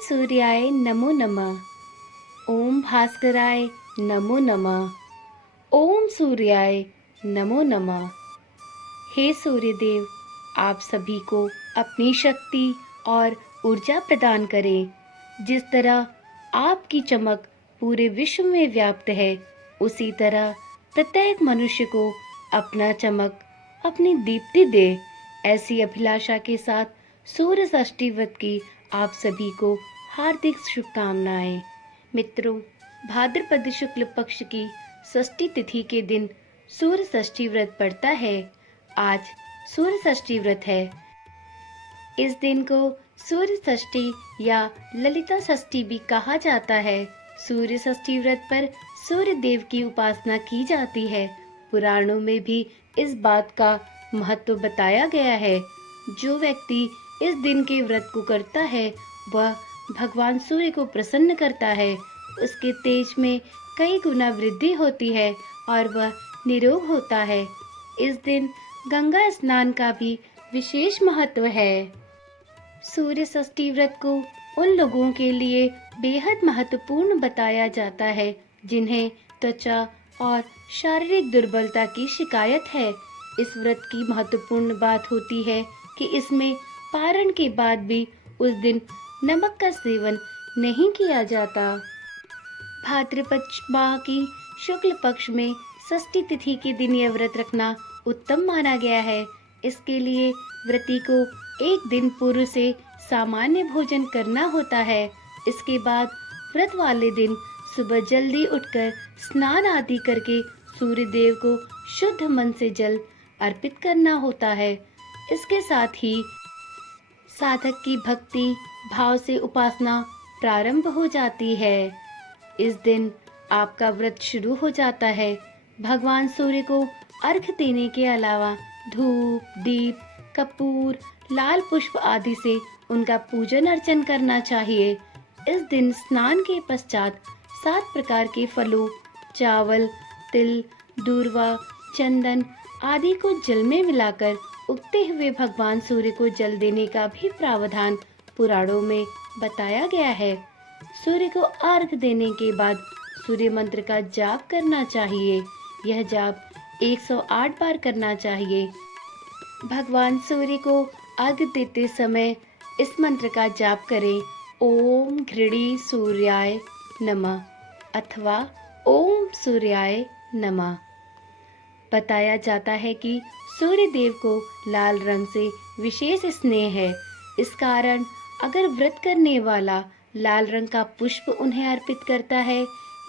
सूर्याय नमो नमः। ओम भास्कराय नमो नमः। ओम सूर्याय नमो नमः। हे सूर्यदेव, आप सभी को अपनी शक्ति और ऊर्जा प्रदान करें। जिस तरह आपकी चमक पूरे विश्व में व्याप्त है, उसी तरह प्रत्येक मनुष्य को अपना चमक, अपनी दीप्ति दे। ऐसी अभिलाषा के साथ सूर्य षष्ठी व्रत की आप सभी को हार्दिक शुभकामनाएं। मित्रों, भाद्रपद शुक्ल पक्ष की षष्ठी तिथि के दिन सूर्य षष्ठी व्रत पड़ता है। आज सूर्य षष्ठी व्रत है। इस दिन को सूर्य षष्ठी या ललिता षष्ठी भी कहा जाता है। सूर्य षष्ठी व्रत पर सूर्य देव की उपासना की जाती है। पुराणों में भी इस बात का महत्व बताया गया है। जो व्यक्ति इस दिन के व्रत को करता है, वह भगवान सूर्य को प्रसन्न करता है। उसके तेज में कई गुना वृद्धि होती है और वह निरोग होता है। इस दिन गंगा स्नान का भी विशेष महत्व है। सूर्य षष्ठी व्रत को उन लोगों के लिए बेहद महत्वपूर्ण बताया जाता है जिन्हें त्वचा और शारीरिक दुर्बलता की शिकायत है। इस व्रत की महत्वपूर्ण बात होती है कि इसमें पारण के बाद भी उस दिन नमक का सेवन नहीं किया जाता। भाद्रपद माह की शुक्ल पक्ष में षष्ठी तिथि के दिन यह व्रत रखना उत्तम माना गया है। इसके लिए व्रती को एक दिन पूर्व से सामान्य भोजन करना होता है। इसके बाद व्रत वाले दिन सुबह जल्दी उठकर स्नान आदि करके सूर्य देव को शुद्ध मन से जल अर्पित करना होता है। इसके साथ ही साधक की भक्ति भाव से उपासना प्रारंभ हो जाती है। इस दिन आपका व्रत शुरू हो जाता है। भगवान सूर्य को अर्घ्य देने के अलावा धूप, दीप, कपूर, लाल पुष्प आदि से उनका पूजन अर्चन करना चाहिए। इस दिन स्नान के पश्चात 7 प्रकार के फलों, चावल, तिल, दूर्वा, चंदन आदि को जल में मिलाकर उगते हुए भगवान सूर्य को जल देने का भी प्रावधान पुराणों में बताया गया है। सूर्य को अर्घ्य देने के बाद सूर्य मंत्र का जाप करना चाहिए। यह जाप 108 बार करना चाहिए। भगवान सूर्य को अर्घ्य देते समय इस मंत्र का जाप करें। ओम घृणी सूर्याय नमः अथवा ओम सूर्याय नमः। बताया जाता है कि सूर्य देव को लाल रंग से विशेष स्नेह है। इस कारण अगर व्रत करने वाला लाल रंग का पुष्प उन्हें अर्पित करता है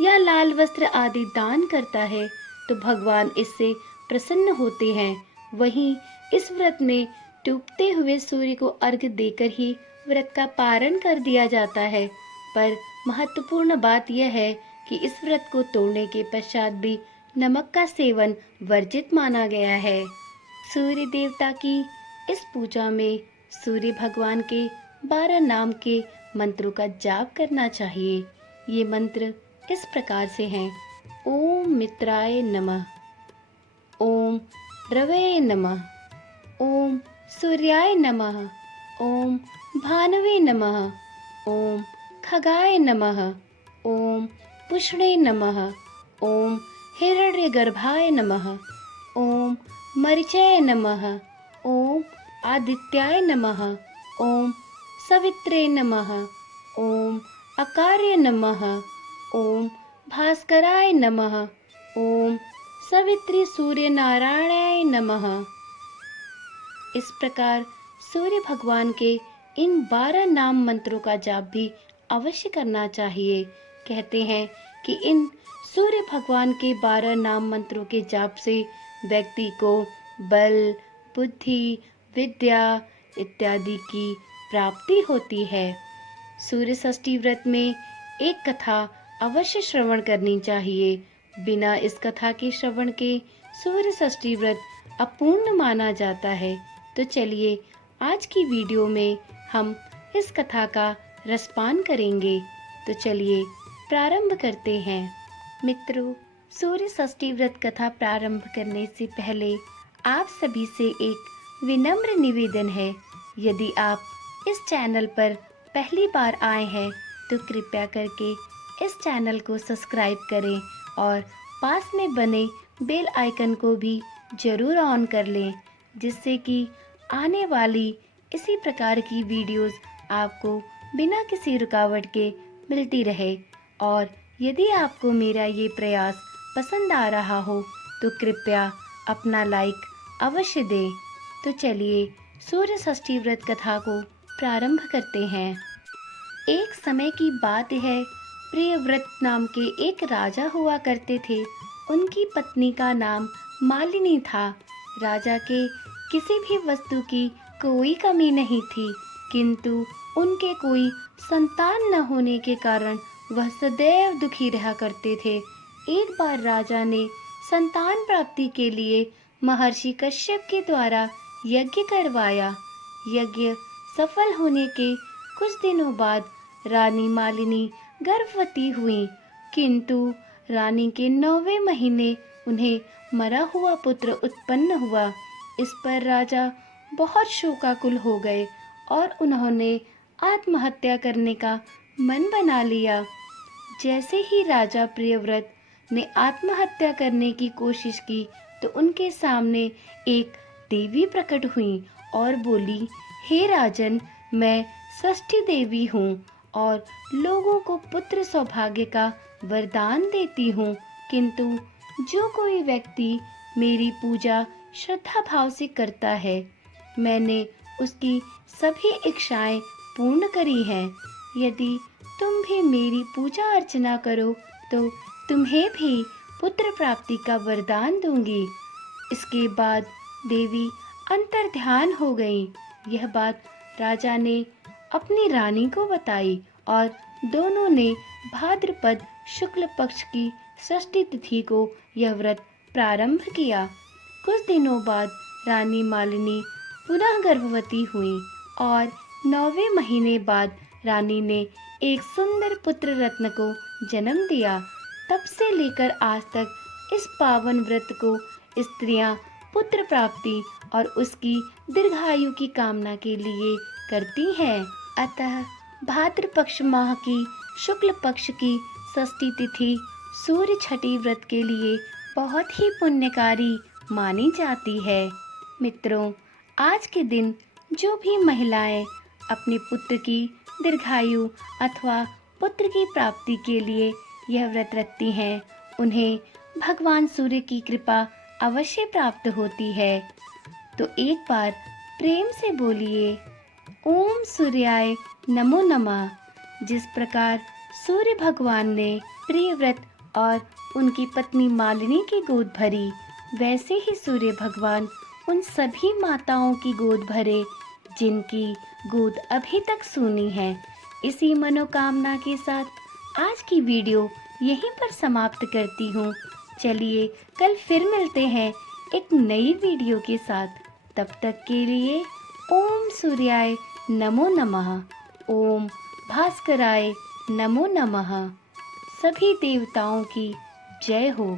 या लाल वस्त्र आदि दान करता है, तो भगवान इससे प्रसन्न होते हैं। वहीं इस व्रत में डूबते हुए सूर्य को अर्घ्य देकर ही व्रत का पारण कर दिया जाता है। पर महत्वपूर्ण बात यह है कि इस व्रत को तोड़ने के पश्चात भी नमक का सेवन वर्जित माना गया है। सूर्य देवता की इस पूजा में सूर्य भगवान के 12 नाम के मंत्रों का जाप करना चाहिए। ये मंत्र इस प्रकार से हैं। ओम मित्राय नमः, ओम रवये नमः, ओम सूर्याय नमः, ओम भानवे नमः, ओम खगाय नमः, ओम पुष्णे नमः, ओम हिरण्यगर्भाय नमः, ओम मरीचय नमः, ओम आदित्याय नमः, ओम सवित्रे नमः, ओम अकार्य नमः, ओम भास्कराय नमः, ओम सवित्री सूर्य नारायणाय नमः। इस प्रकार सूर्य भगवान के इन 12 नाम मंत्रों का जाप भी अवश्य करना चाहिए। कहते हैं कि इन सूर्य भगवान के 12 नाम मंत्रों के जाप से व्यक्ति को बल, बुद्धि, विद्या इत्यादि की प्राप्ति होती है। सूर्य षष्ठी व्रत में एक कथा अवश्य श्रवण करनी चाहिए। बिना इस कथा के श्रवण के सूर्य षष्ठी व्रत अपूर्ण माना जाता है। तो चलिए आज की वीडियो में हम इस कथा का रसपान करेंगे। तो चलिए प्रारंभ करते हैं। मित्रों, सूर्य षष्ठी व्रत कथा प्रारंभ करने से पहले आप सभी से एक विनम्र निवेदन है। यदि आप इस चैनल पर पहली बार आए हैं तो कृपया करके इस चैनल को सब्सक्राइब करें और पास में बने बेल आइकन को भी ज़रूर ऑन कर लें, जिससे कि आने वाली इसी प्रकार की वीडियोस आपको बिना किसी रुकावट के मिलती रहे। और यदि आपको मेरा ये प्रयास पसंद आ रहा हो तो कृपया अपना लाइक अवश्य दें। तो चलिए सूर्य षष्ठी व्रत कथा को प्रारंभ करते हैं। एक समय की बात है, प्रियव्रत नाम के एक राजा हुआ करते थे। उनकी पत्नी का नाम मालिनी था। राजा के किसी भी वस्तु की कोई कमी नहीं थी, किंतु उनके कोई संतान न होने के कारण वह सदैव दुखी रहा करते थे। एक बार राजा ने संतान प्राप्ति के लिए महर्षि कश्यप के द्वारा यज्ञ करवाया। यज्ञ सफल होने के कुछ दिनों बाद रानी मालिनी गर्भवती हुई, किंतु रानी के 9वें महीने उन्हें मरा हुआ पुत्र उत्पन्न हुआ। इस पर राजा बहुत शोकाकुल हो गए और उन्होंने आत्महत्या करने का मन बना लिया। जैसे ही राजा प्रियव्रत ने आत्महत्या करने की कोशिश की तो उनके सामने एक देवी प्रकट हुई और बोली, हे राजन, मैं षष्ठी देवी हूँ और लोगों को पुत्र सौभाग्य का वरदान देती हूँ, किंतु जो कोई व्यक्ति मेरी पूजा श्रद्धा भाव से करता है, मैंने उसकी सभी इच्छाएं पूर्ण करी हैं। यदि तुम भी मेरी पूजा अर्चना करो तो तुम्हें भी पुत्र प्राप्ति का वरदान दूंगी। इसके बाद देवी अंतर्ध्यान हो गई। यह बात राजा ने अपनी रानी को बताई और दोनों ने भाद्रपद शुक्ल पक्ष की षष्ठी तिथि को यह व्रत प्रारंभ किया। कुछ दिनों बाद रानी मालिनी पुनः गर्भवती हुई और 9वें महीने बाद रानी ने एक सुंदर पुत्र रत्न को जन्म दिया। तब से लेकर आज तक इस पावन व्रत को स्त्रियां पुत्र प्राप्ति और उसकी दीर्घायु की कामना के लिए करती हैं। अतः भाद्र पक्ष माह की शुक्ल पक्ष की षष्ठी तिथि सूर्य छठी व्रत के लिए बहुत ही पुण्यकारी मानी जाती है। मित्रों, आज के दिन जो भी महिलाएं अपने पुत्र की दीर्घायु अथवा पुत्र की प्राप्ति के लिए यह व्रत रखती हैं, उन्हें भगवान सूर्य की कृपा अवश्य प्राप्त होती है। तो एक बार प्रेम से बोलिए, ओम सूर्याय नमो नमः। जिस प्रकार सूर्य भगवान ने प्रियव्रत और उनकी पत्नी मालिनी की गोद भरी, वैसे ही सूर्य भगवान उन सभी माताओं की गोद भरे जिनकी गोद अभी तक सूनी है। इसी मनोकामना के साथ आज की वीडियो यहीं पर समाप्त करती हूँ। चलिए कल फिर मिलते हैं एक नई वीडियो के साथ। तब तक के लिए ओम सूर्याय नमो नमः, ओम भास्कराय नमो नमः। सभी देवताओं की जय हो।